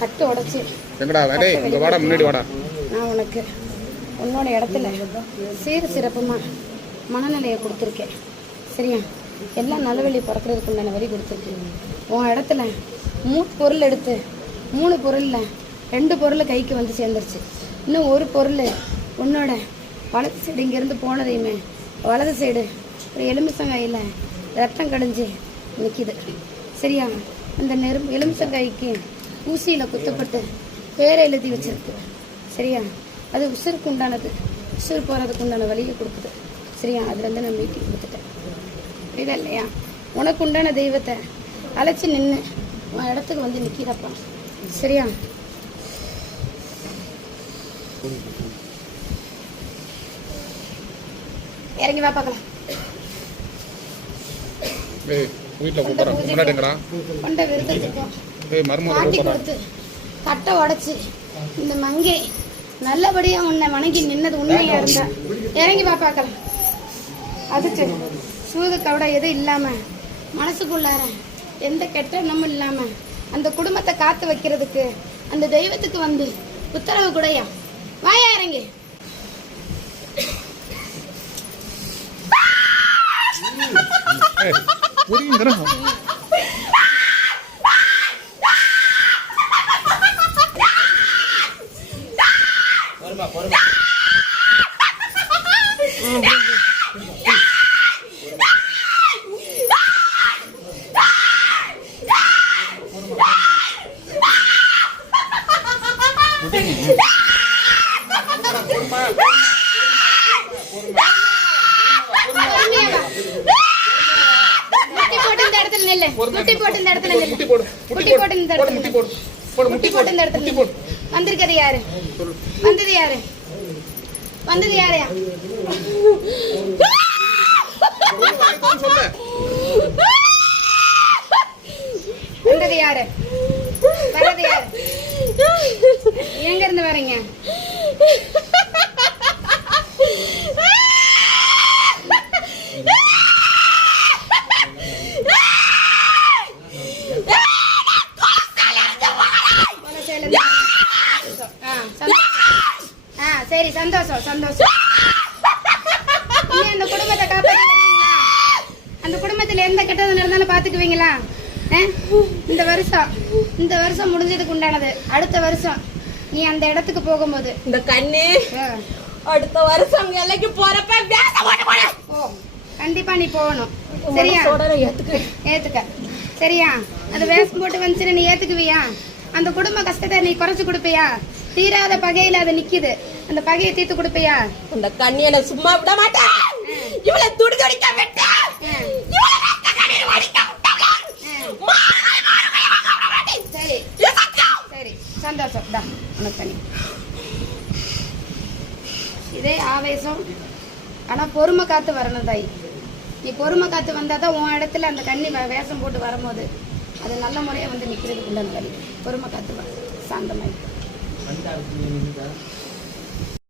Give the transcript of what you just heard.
கட்டு உடச்சி. எங்கடா இங்க வாடா முன்னாடி வாடா. நான் உனக்கு. உன்னோட இடத்துல சீர் சிறப்புமா மனநிலையை கொடுத்துருக்கேன். சரியா? எல்லாம் நல்லவழி பிறக்கிறதுக்கு உண்டான வழி கொடுத்துருக்கேன். உன் இடத்துல மூணு பொருள் எடுத்து மூணு பொருளில் ரெண்டு பொருள் கைக்கு வந்து சேர்ந்துருச்சு. இன்னும் ஒரு பொருள் உன்னோட வலது சைடு இங்கேருந்து போனதையுமே வலது சைடு ஒரு எலுமிச்சங்காயில் ரத்தம் கடிஞ்சு நிற்கிது சரியா? அந்த நெருப்பு எலுமிச்சங்காய்க்கு ஊசியில் குத்தப்பட்டு பேரை எழுதி வச்சிருக்கு. சரியா? அது உசுருக்கு உண்டானது. உசுறு போகிறதுக்கு உண்டான வழியை கொடுக்குது. சரியா? அதுலேருந்து நான் மீட்டி கொடுத்துட்டேன். புரியுதா இல்லையா? உனக்கு உண்டான தெய்வத்தை அழைச்சி நின்று உன் இடத்துக்கு வந்து நிற்கிறப்பா சரியா? இறங்கி வா பார்க்கலாம். வீட்டில் கூப்பிட்றேன். கொண்ட விருதத்துக்கும் கூப்பிட்றேன் கொடுத்து கட்டை உடைச்சு. இந்த மங்கை நல்லபடியா உன்னை வணங்கி நின்னது உண்மையா இருந்தா. இறங்கி வா பார்க்கலாம். அதுக்கு சூது கவடை எதுவும் இல்லாம மனசுக்குள்ளார எந்த கெட்ட எண்ணமும் இல்லாம அந்த குடும்பத்தை காத்து வைக்கிறதுக்கு அந்த தெய்வத்துக்கு வந்து உத்தரவு கூடயா. வாயா இறங்கி. புரியுதுடா. முட்டி போட்டு இந்த இடத்துல நில்லு. முட்டி போட்டு இந்த இடத்துல நில்லு. முட்டி போடு முட்டி போட்டு இந்த இடத்துல முட்டி நில்லு. முட்டி போட்டு இந்த இடத்துல வந்திருக்கிறது யாரு? வந்தது யாரு? வந்தது யாரையா? வந்தது யாரு? வர்றது யாரு? எங்க இருந்து வரீங்க கொலசையில இருந்து. ஆ, சந்தோஷம். ஆ, சரி சந்தோஷம் சந்தோஷம். நீ அந்த குடும்பத்தை காப்பாத்தி வருவீங்களா? அந்த குடும்பத்துல எந்த கெட்டது நடந்தாலும் பாத்துக்குவீங்களா? ஆ? இந்த வருஷம் இந்த வருஷம் முடிஞ்சதுக்கு உண்டானது. அடுத்த வருஷம் நீ அந்த இடத்துக்கு போகும்போது. இந்த கண்ணு அடுத்த வருஷம் வேலைக்கு போறப்ப. ஓ கண்டிப்பா நீ போகணும். சரியா. ஏத்துக்க. சரியா? அந்த வேஷம் போட்டு வந்துச்சுன்னு நீ ஏத்துக்குவியா? அந்த குடும்ப கஷ்டத்தை நீ குறைச்சு கொடுப்பியா? தீராத பகையில அது நிக்குது. அந்த பகையை தீர்த்து கொடுப்பியா? அந்த கண்ணியனை சும்மா விட மாட்டேன். இவளை துடி துடிக்க விட்டு சந்தோஷம். தா உனக்கு தனி. இதே ஆவேசம். ஆனா பொறுமை காத்து வரணும் தாய். நீ பொறுமை காத்து வந்தாதான் உன் இடத்துல அந்த கண்ணி வேஷம் போட்டு வரும்போது அது நல்ல முறையா வந்து உண்டான வழி பொறுமை காத்து வா. ಬಂದ